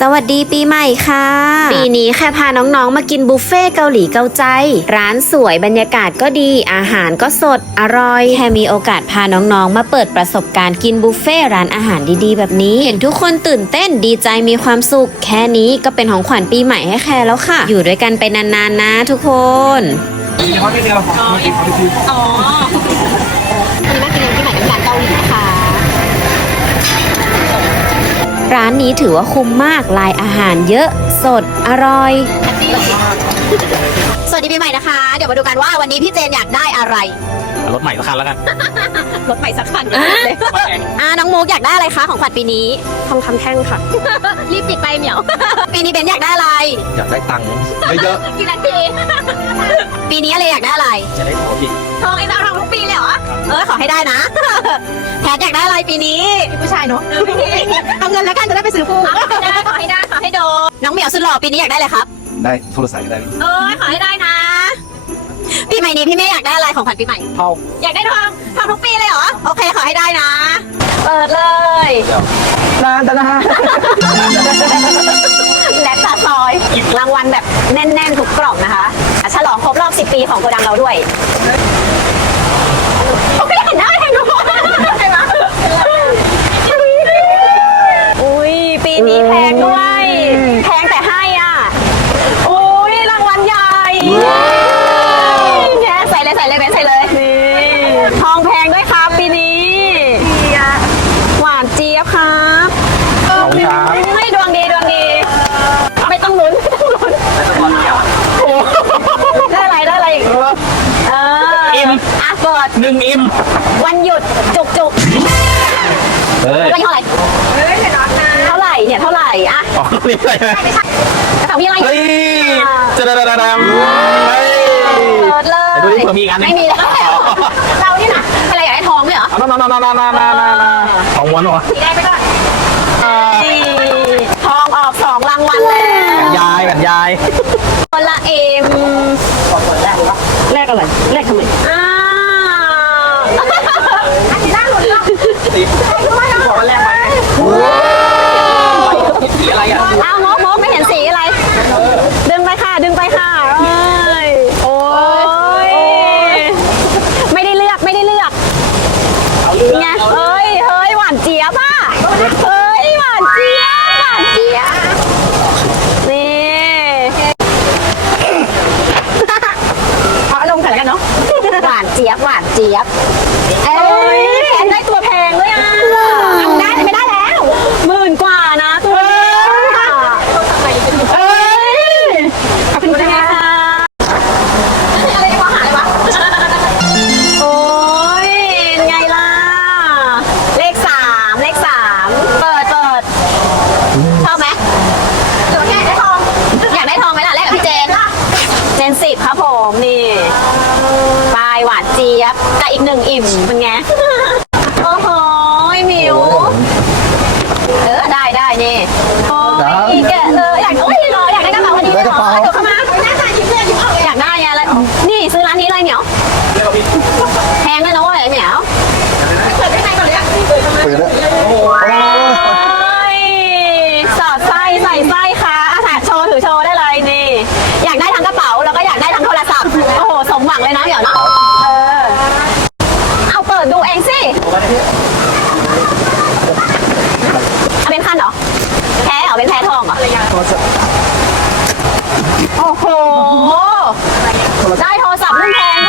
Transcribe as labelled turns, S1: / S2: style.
S1: สวัสดีปีใหม่ค่ะ ปีนี้แค่พาน้องๆ มากินบุฟเฟ่เกาหลีเกาใจ ร้านสวยบรรยากาศก็ดีอาหารก็สดอร่อย แค่มีโอกาสพาน้องๆ มาเปิดประสบการณ์กินบุฟเฟ่ร้านอาหารดีๆ แบบนี้ เห็นทุกคนตื่นเต้นดีใจมีความสุข แค่นี้ก็เป็นของขวัญปีใหม่ให้แค่แล้วค่ะ อยู่ด้วยกันไปนานๆนะทุกคน
S2: องไม่เขาไม่คือ
S3: ร้าน
S1: นี้ถือว่าคุ้มมากลายอาหารเยอะ สดอร่อย
S3: สวัสดีปีใหม่นะคะ เดี๋ยวมาดูกันว่าวันนี้พี่เจนอยากได้อะไร
S2: รถใหม่สักคันแล้วกัน
S3: รถใหม่สักคันเลยอ่าน้องมุกอยากได้อะไรคะของขวัญปีนี้
S4: ทองคำแท่งค่ะ
S3: รีบปิดไปเหมียว ปีนี้เบนอยากได้อะไร
S2: อยากได้ตังค์เยอะ
S3: กี่นาทีปีนี้อะไรอยากได้อะไร
S2: ๆจะได้โทรผิด
S3: ทองไอ้ดาวทองทุกปีเลยเหรอ เออขอให้ได้นะ แพทอยากได้อะไรปีนี้ ผู้ชายเนาะเอาเงินแล้วกันจะได้ไปซื้อฟูขอให้ได้ขอให้ได้ขอให้โดนน้องเหมียวสุดหล่อปีนี้อยากได้อะไรครับ
S2: ได้โทรศัพท์ก็ได้
S3: เออขอให้ได้นะ ปีใหม่นี้พี่เมย์อยากได้อะไรของขวัญปีใหม่
S2: เท่า
S3: อยากได้ทองทองทุกปีเลยเหรอ โอเคขอให้ได้นะ เปิดเลย
S2: นานแต่นะ
S3: แลตตาซอยรางวัลแบบแน่นๆ ทุกกล่องนะคะอะฉลองครบรอบ 10 ปีของโกดังเราด้วยไม่ได้เห็นหน้าเห็นทุกคนใช่ไหมอุ้ยปีนี้แพงด้วย แพงแต่ให้อะ อุ้ยรางวัลใหญ่เนี่ยใส่เลยใส่เลยเบนใส่เลยนี่ทองแพงด้วยครับปีนี้หวานเจี๊ยบครับ
S2: ขอบคุณครับ
S3: ไม่ดวงดีดวงดี ไม่ต้องลุ้นไม่ต้องลุ้นได้อะไรได้อะไรอีกเอ ออิ่มอะกด
S2: หนึ่งอิ่ม
S3: วันหยุดจุกจุก
S2: เฮ้ย
S3: วันเท่าไหร่เฮ้ยเท่าไหร่เนี่ยเท่าไหร่อะ
S2: อ๋อนี่อะไรไหม
S3: กระเป๋าพี่อะไร
S2: เฮ้ยจะได้ได้ได้เฮ้ย
S3: เปิดเลย
S2: ไหนดูดิเผื่อมีอีกอันหนึ่ง
S3: ไม่มีแล้วเรานี่นะอะไรอยากได้ทองไหมเหรอ
S2: เอานานานานานานานานาของม้วนเหรอ
S3: ได้ไปก่อนทองออกสองรางวัลแล้ว
S2: ยายแบบยาย
S3: คนละเอ็ม
S4: แลกอะไร แลกทำไม
S3: อ้าวอันนี้น่าหลุดเนาะ
S2: ติดขอแรกไหมสีอะไรอะ
S3: อ้าวมกมกไม่เห็นสีอะไร ดึงไปค่ะ ดึงไปค่ะเอ้ยโอ้ยไม่ได้เลือก ไม่ได้เลือก
S2: เอาเรือ
S3: ไงเฮ้ยเฮ้ยหวานเจี๊ยบอะเฮ้ยหวานเจี๊ยบหวานเจี๊ยบนี่เอาลงกันแล้วกันเนาะหวานเจี๊ยบหวานเจี๊ยบเอ้ย มนี่ปลายหวานเจี๊ยบกับอีกหนึ่งอิ่มเป็นไง โอ้โหหมิว เออ ได้ได้นี่โอ้ยแกะเลยอยากโอ้ยรออยากได้กระเป๋าวันนี้เลยเหรอเอาเดี๋ยวเข้ามาหน้าตายิ้มเลยยิ้มออกเลยอยากได้ไงแล้วนี่ซื้อร้านนี้เลยเหมียว โทรศัพท์โอ้โห ได้โทรศัพท์รุ่นแพง